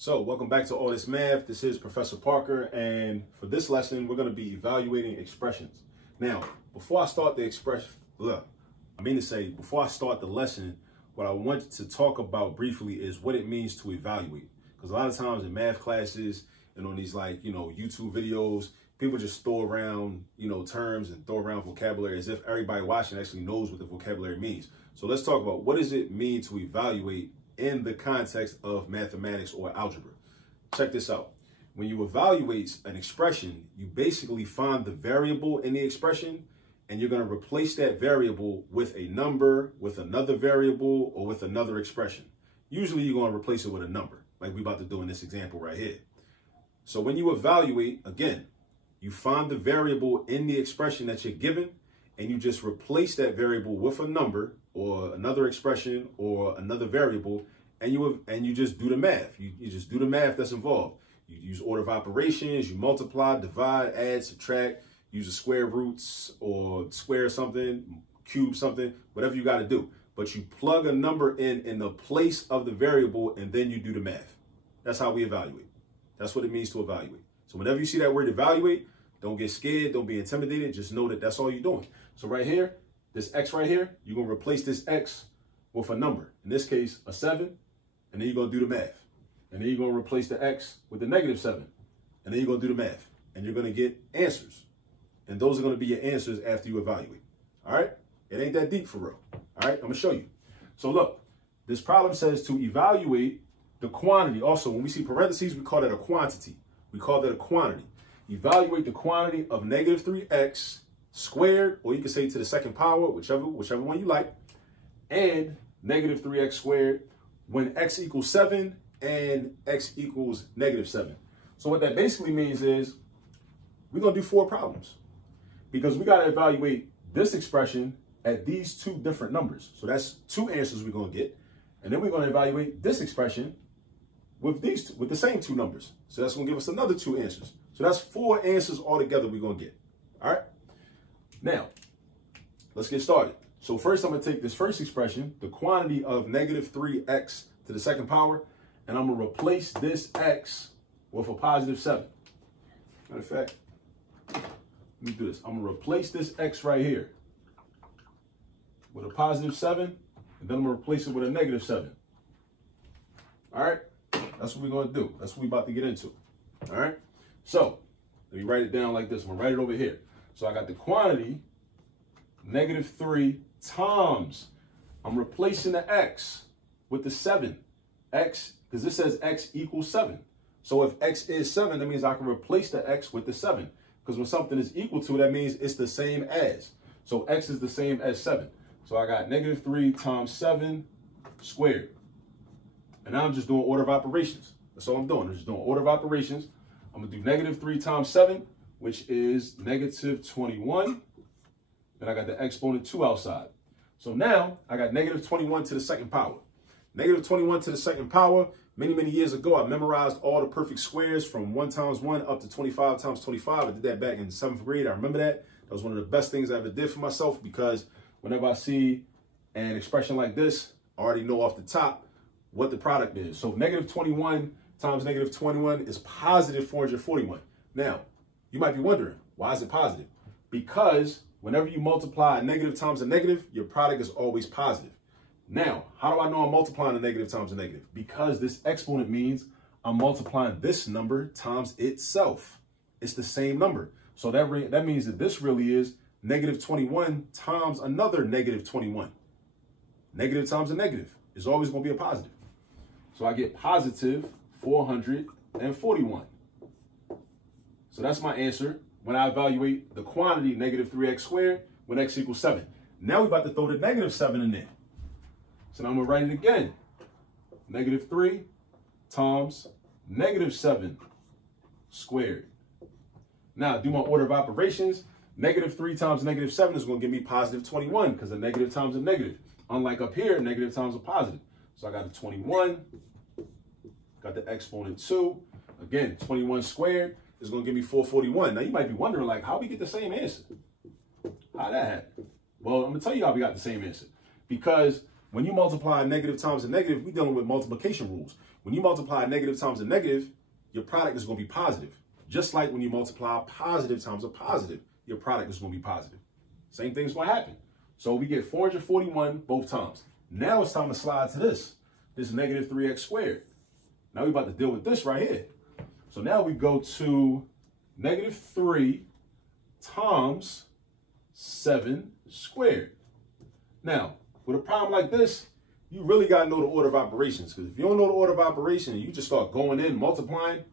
So welcome back to All This Math. This is Professor Parker, and for this lesson, we're going to be evaluating expressions. Now, before I start the before I start the lesson, what I want to talk about briefly is what it means to evaluate. Because a lot of times in math classes and on these YouTube videos, people just throw around, terms and throw around vocabulary as if everybody watching actually knows what the vocabulary means. So let's talk about what does it mean to evaluate in the context of mathematics or algebra. Check this out. When you evaluate an expression, you basically find the variable in the expression, and you're going to replace that variable with a number, with another variable, or with another expression. Usually you're going to replace it with a number, like we're about to do in this example right here. So when you evaluate, again, you find the variable in the expression that you're given, and you just replace that variable with a number or another expression or another variable, and you just do the math. You just do the math that's involved. You use order of operations, you multiply, divide, add, subtract, use the square roots or square something, cube something, whatever you got to do. But you plug a number in the place of the variable, and then you do the math. That's how we evaluate. That's what it means to evaluate. So whenever you see that word evaluate, don't get scared, don't be intimidated. Just know that that's all you're doing. So right here, this X right here, you're going to replace this X with a number. In this case, a 7, and then you're going to do the math. And then you're going to replace the X with the -7, and then you're going to do the math. And you're going to get answers. And those are going to be your answers after you evaluate. All right? It ain't that deep for real. All right? I'm going to show you. So look, this problem says to evaluate the quantity. Also, when we see parentheses, we call that a quantity. We call that a quantity. Evaluate the quantity of -3x squared, or you can say to the second power, whichever one you like, and -3x squared when x equals 7 and x equals -7. So what that basically means is we're going to do 4 problems because we got to evaluate this expression at these 2 different numbers. So that's 2 answers we're going to get. And then we're going to evaluate this expression with the same 2 numbers. So that's going to give us another 2 answers. So that's 4 answers altogether we're going to get. All right. Now, let's get started. So first, I'm going to take this first expression, the quantity of -3x to the second power, and I'm going to replace this x with a +7. Matter of fact, let me do this. I'm going to replace this x right here with a +7, and then I'm going to replace it with a -7. All right? That's what we're going to do. That's what we're about to get into. All right? So, let me write it down like this. I'm going to write it over here. So I got the quantity, -3 times, I'm replacing the x with the 7. X, because this says x equals 7. So if x is 7, that means I can replace the x with the 7. Because when something is equal to, that means it's the same as. So x is the same as 7. So I got -3 times 7 squared. And now I'm just doing order of operations. That's all I'm doing. I'm just doing order of operations. I'm going to do -3 times 7, which is -21. Then I got the exponent 2 outside. So now I got -21 to the second power. -21 to the second power. Many, many years ago, I memorized all the perfect squares from 1 times 1 up to 25 times 25. I did that back in 7th grade. I remember that. That was one of the best things I ever did for myself because whenever I see an expression like this, I already know off the top what the product is. So -21 times -21 is +441. Now, you might be wondering, why is it positive? Because whenever you multiply a negative times a negative, your product is always positive. Now, how do I know I'm multiplying a negative times a negative? Because this exponent means I'm multiplying this number times itself. It's the same number. So that means that this really is -21 times another -21. Negative times a negative is always going to be a positive. So I get +441. So that's my answer when I evaluate the quantity -3x squared when x equals 7. Now we're about to throw the -7 in there. So now I'm going to write it again. -3 times -7 squared. Now do my order of operations. -3 times -7 is going to give me +21 because a negative times a negative. Unlike up here, negative times a positive. So I got a 21, got the exponent 2. Again, 21 squared is going to give me 441. Now, you might be wondering, like, how we get the same answer? How that happen? Well, I'm going to tell you how we got the same answer. Because when you multiply a negative times a negative, we're dealing with multiplication rules. When you multiply a negative times a negative, your product is going to be positive. Just like when you multiply a positive times a positive, your product is going to be positive. Same thing's going to happen. So we get 441 both times. Now it's time to slide to this negative 3x squared. Now we're about to deal with this right here. So now we go to negative 3 times 7 squared. Now, with a problem like this, you really got to know the order of operations. Because if you don't know the order of operation and you just start going in, multiplying,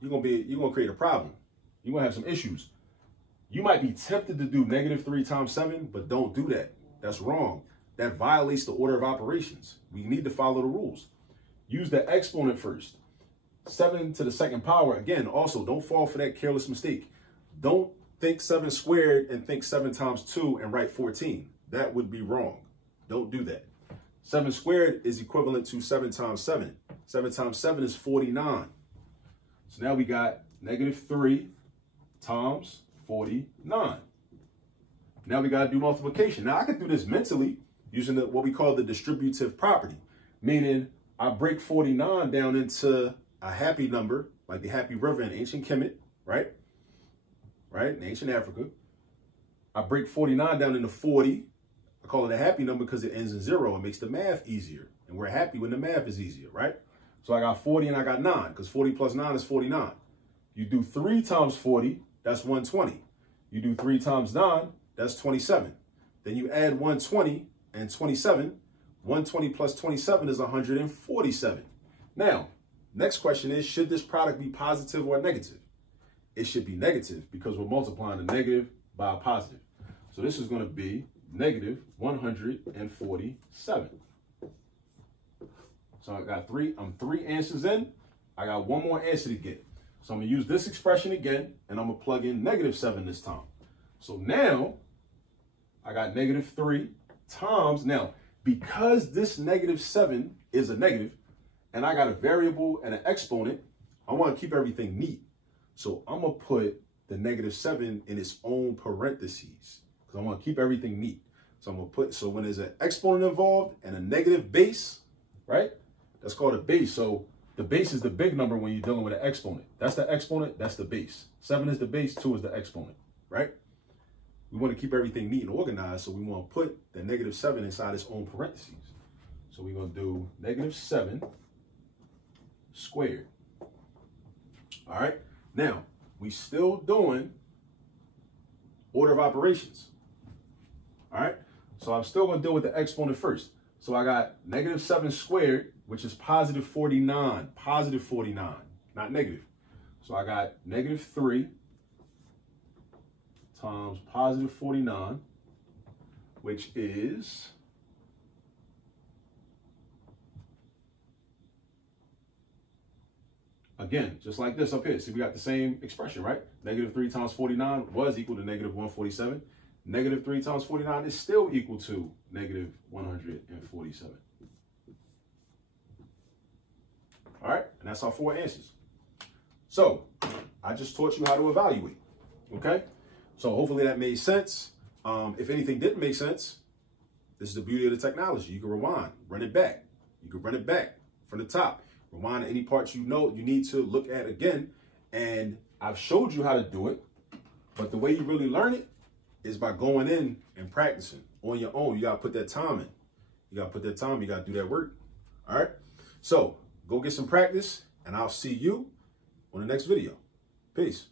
you're gonna create a problem. You're going to have some issues. You might be tempted to do negative 3 times 7, but don't do that. That's wrong. That violates the order of operations. We need to follow the rules. Use the exponent first. 7 to the second power. Again, also, don't fall for that careless mistake. Don't think 7 squared and think 7 times 2 and write 14. That would be wrong. Don't do that. 7 squared is equivalent to 7 times 7. 7 times 7 is 49. So now we got negative 3 times 49. Now we got to do multiplication. Now I could do this mentally using what we call the distributive property, meaning I break 49 down into a happy number, like the happy river in ancient Kemet, right? In ancient Africa. I break 49 down into 40. I call it a happy number because it ends in 0. It makes the math easier. And we're happy when the math is easier, right? So I got 40 and I got 9 because 40 plus 9 is 49. You do 3 times 40, that's 120. You do 3 times 9, that's 27. Then you add 120 and 27. 120 plus 27 is 147. Now, next question is, should this product be positive or negative? It should be negative because we're multiplying a negative by a positive. So this is going to be negative 147. So I got I'm 3 answers in. I got one more answer to get. So I'm going to use this expression again, and I'm going to plug in negative 7 this time. So now I got negative 3 times. Now, because this negative 7 is a negative, and I got a variable and an exponent, I want to keep everything neat. So I'm going to put the negative 7 in its own parentheses because I want to keep everything neat. So I'm going to so when there's an exponent involved and a negative base, right? That's called a base. So the base is the big number when you're dealing with an exponent. That's the exponent, that's the base. 7 is the base, 2 is the exponent, right? We want to keep everything neat and organized, so we want to put the negative 7 inside its own parentheses. So we're going to do negative 7 squared. All right? Now, we still doing order of operations. All right? So I'm still going to deal with the exponent first. So I got negative 7 squared, which is positive 49. Positive 49, not negative. So I got negative 3 times positive 49, which is again, just like this up here. See, we got the same expression, right? Negative 3 times 49 was equal to negative 147. Negative 3 times 49 is still equal to negative 147. All right, and that's our 4 answers. So I just taught you how to evaluate, okay? So hopefully that made sense. If anything didn't make sense, this is the beauty of the technology. You can rewind, run it back. You can run it back from the top. Rewind any parts you know you need to look at again. And I've showed you how to do it, but the way you really learn it is by going in and practicing on your own. You got to put that time in. You got to put that time. You got to do that work. All right. So go get some practice, and I'll see you on the next video. Peace.